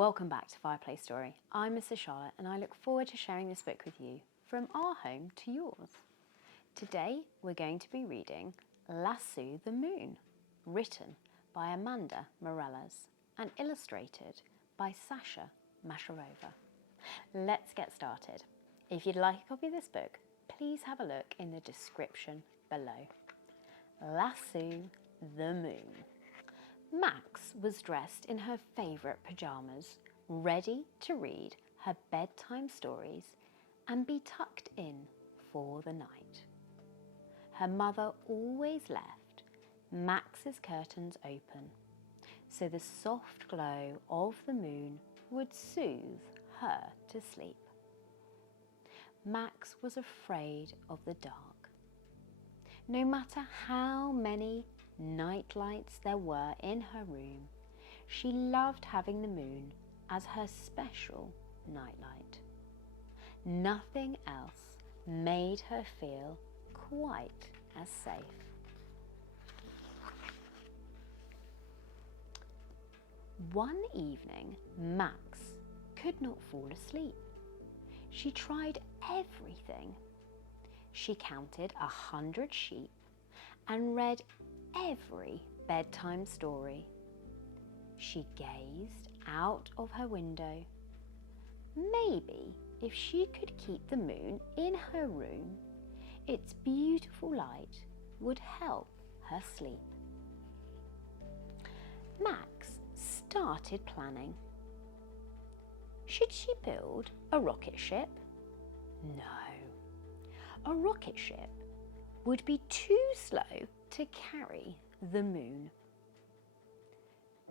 Welcome back to Fireplace Story. I'm Mrs. Charlotte and I look forward to sharing this book with you from our home to yours. Today we're going to be reading Lasso the Moon, written by Amanda Mireles and illustrated by Sasha Masharova. Let's get started. If you'd like a copy of this book, please have a look in the description below. Lasso the Moon. Max was dressed in her favourite pyjamas, ready to read her bedtime stories and be tucked in for the night. Her mother always left Max's curtains open, so the soft glow of the moon would soothe her to sleep. Max was afraid of the dark. No matter how many night lights there were in her room, she loved having the moon as her special nightlight. Nothing else made her feel quite as safe. One evening, Max could not fall asleep. She tried everything. She counted 100 sheep and read every bedtime story. She gazed out of her window. Maybe if she could keep the moon in her room, its beautiful light would help her sleep. Max started planning. Should she build a rocket ship? No. A rocket ship would be too slow to carry the moon.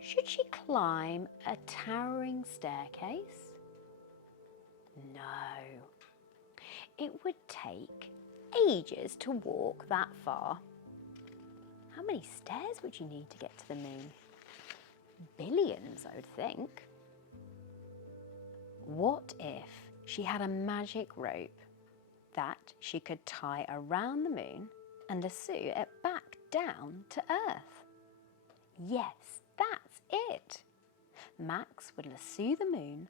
Should she climb a towering staircase? No. It would take ages to walk that far. How many stairs would you need to get to the moon? Billions, I would think. What if she had a magic rope that she could tie around the moon and lasso it back down to Earth? Yes, that's it. Max would lasso the moon,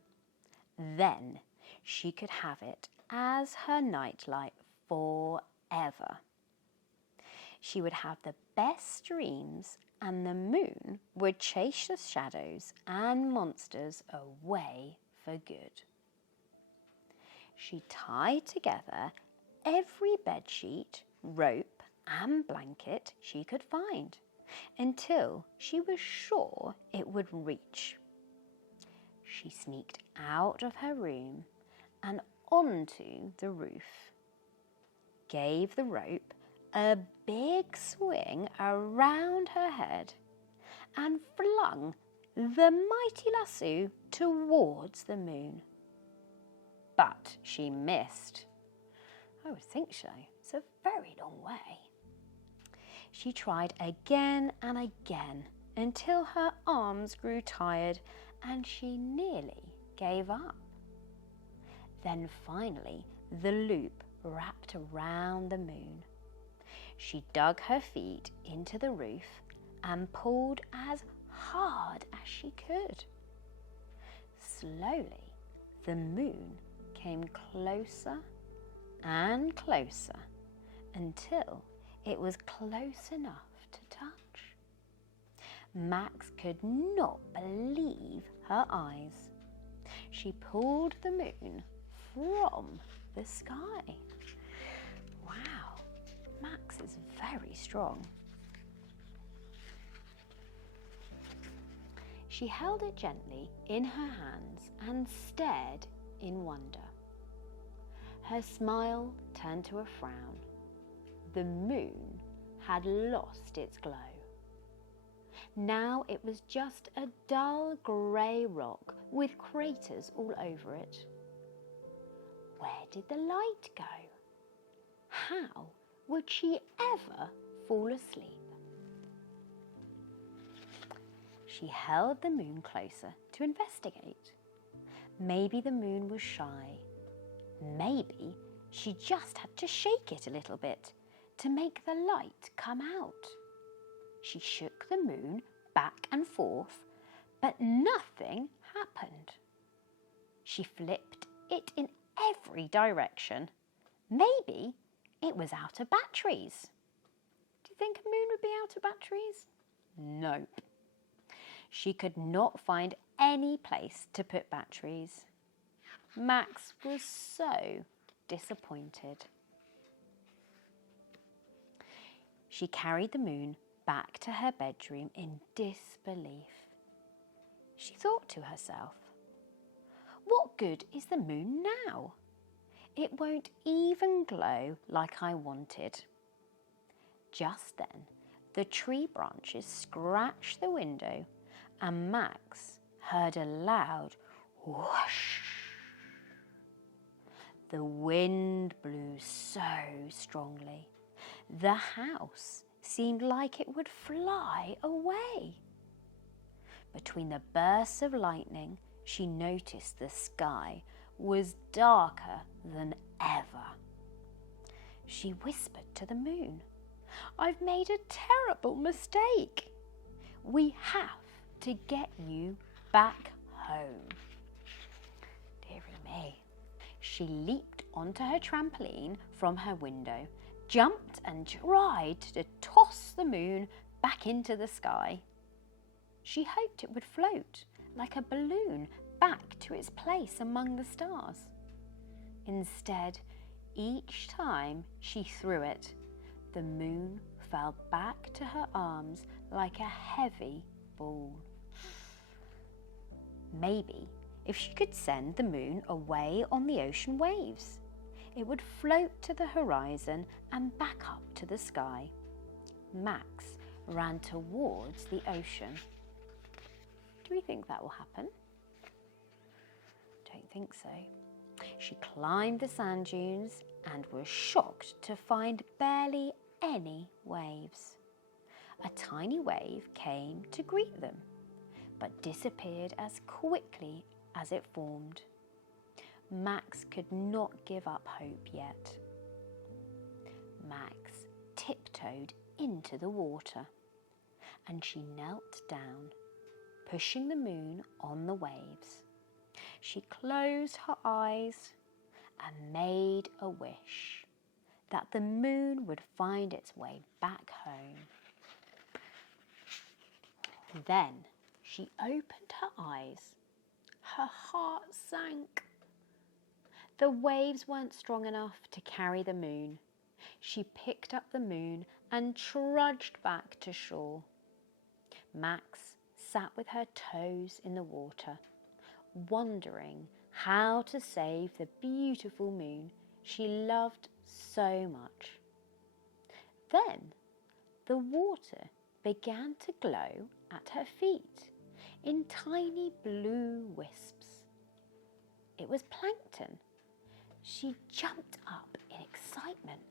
then she could have it as her nightlight forever. She would have the best dreams and the moon would chase the shadows and monsters away for good. She tied together every bedsheet, rope and blanket she could find until she was sure it would reach. She sneaked out of her room and onto the roof, gave the rope a big swing around her head and flung the mighty lasso towards the moon. But she missed. I would think so. It's a very long way. She tried again and again until her arms grew tired and she nearly gave up. Then finally the loop wrapped around the moon. She dug her feet into the roof and pulled as hard as she could. Slowly, the moon came closer and closer until it was close enough to touch. Max could not believe her eyes. She pulled the moon from the sky. Wow, Max is very strong. She held it gently in her hands and stared in wonder. Her smile turned to a frown. The moon had lost its glow. Now it was just a dull grey rock with craters all over it. Where did the light go? How would she ever fall asleep? She held the moon closer to investigate. Maybe the moon was shy. Maybe she just had to shake it a little bit to make the light come out. She shook the moon back and forth, but nothing happened? She flipped it in every direction. Maybe it was out of batteries. Do you think a moon would be out of batteries? Nope. She could not find any place to put batteries. Max was so disappointed. She carried the moon back to her bedroom in disbelief. She thought to herself, what good is the moon now? It won't even glow like I wanted. Just then, the tree branches scratched the window and Max heard a loud whoosh. The wind blew so strongly. The house seemed like it would fly away. Between the bursts of lightning, she noticed the sky was darker than ever. She whispered to the moon, I've made a terrible mistake. We have to get you back home. Dearie me. She leaped onto her trampoline from her window, jumped and tried to toss the moon back into the sky. She hoped it would float like a balloon back to its place among the stars. Instead, each time she threw it, the moon fell back to her arms like a heavy ball. Maybe if she could send the moon away on the ocean waves, it would float to the horizon and back up to the sky. Max ran towards the ocean. Do we think that will happen? Don't think so. She climbed the sand dunes and was shocked to find barely any waves. A tiny wave came to greet them, but disappeared as quickly as it formed. Max could not give up hope yet. Max tiptoed into the water and she knelt down, pushing the moon on the waves. She closed her eyes and made a wish that the moon would find its way back home. Then she opened her eyes. Her heart sank. The waves weren't strong enough to carry the moon. She picked up the moon and trudged back to shore. Max sat with her toes in the water, wondering how to save the beautiful moon she loved so much. Then the water began to glow at her feet in tiny blue wisps. It was plankton. She jumped up in excitement.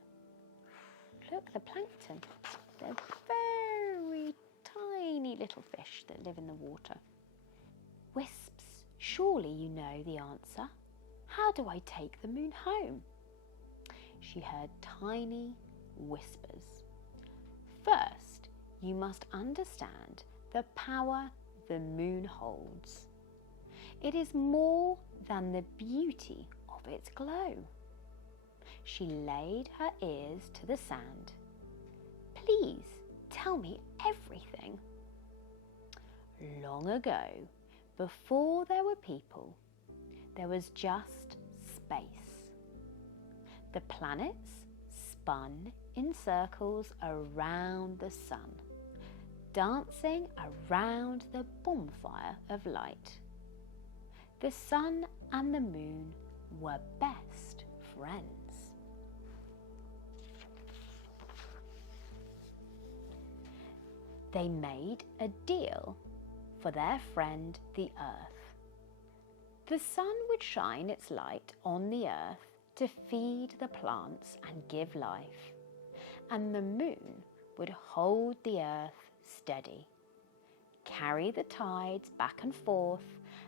Look, the plankton. They're very tiny little fish that live in the water. Wisps, surely you know the answer. How do I take the moon home? She heard tiny whispers. First, you must understand the power the moon holds. It is more than the beauty of its glow. She laid her ears to the sand. Please tell me everything. Long ago, before there were people, there was just space. The planets spun in circles around the sun, dancing around the bonfire of light. The sun and the moon were best friends. They made a deal for their friend the Earth. The sun would shine its light on the Earth to feed the plants and give life, and the moon would hold the Earth steady, carry the tides back and forth,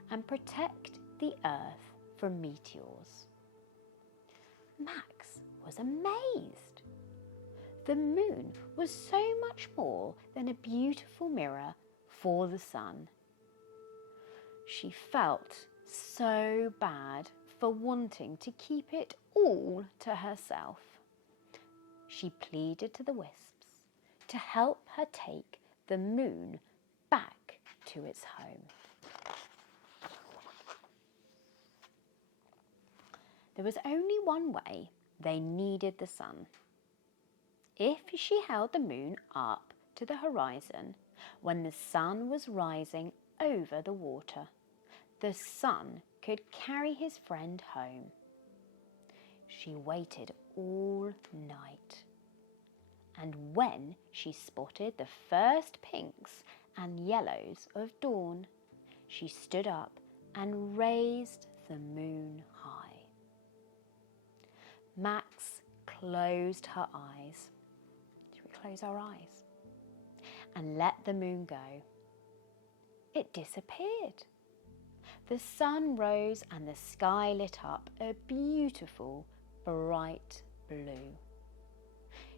and protect the Earth from meteors. Max was amazed. The moon was so much more than a beautiful mirror for the sun. She felt so bad for wanting to keep it all to herself. She pleaded to the wisps to help her take the moon back to its home. There was only one way they needed the sun. If she held the moon up to the horizon when the sun was rising over the water, the sun could carry his friend home. She waited all night, and when she spotted the first pinks and yellows of dawn, she stood up and raised the moon high. Max closed her eyes. Should we close our eyes? And let the moon go. It disappeared. The sun rose and the sky lit up a beautiful, bright blue.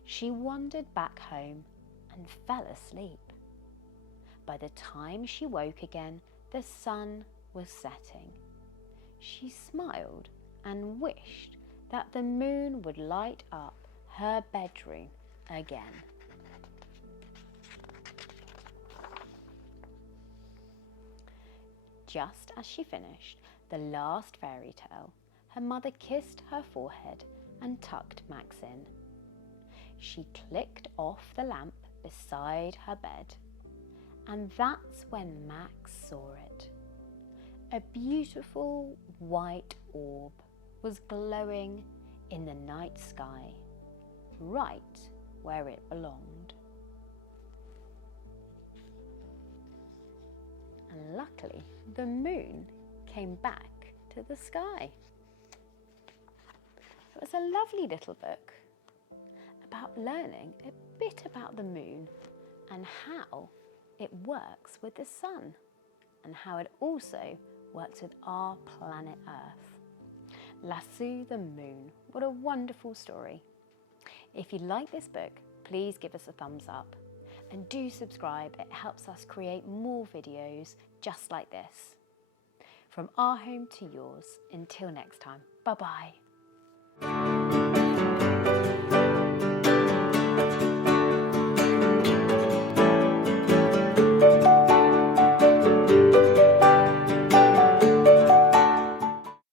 She wandered back home and fell asleep. By the time she woke again, the sun was setting. She smiled and wished that the moon would light up her bedroom again. Just as she finished the last fairy tale, her mother kissed her forehead and tucked Max in. She clicked off the lamp beside her bed, and that's when Max saw it. A beautiful white orb was glowing in the night sky, right where it belonged. And luckily, the moon came back to the sky. It was a lovely little book about learning a bit about the moon and how it works with the sun and how it also works with our planet Earth. Lasso the moon. What a wonderful story. If you like this book, please give us a thumbs up and do subscribe. It helps us create more videos just like this. From our home to yours. Until next time. Bye-bye.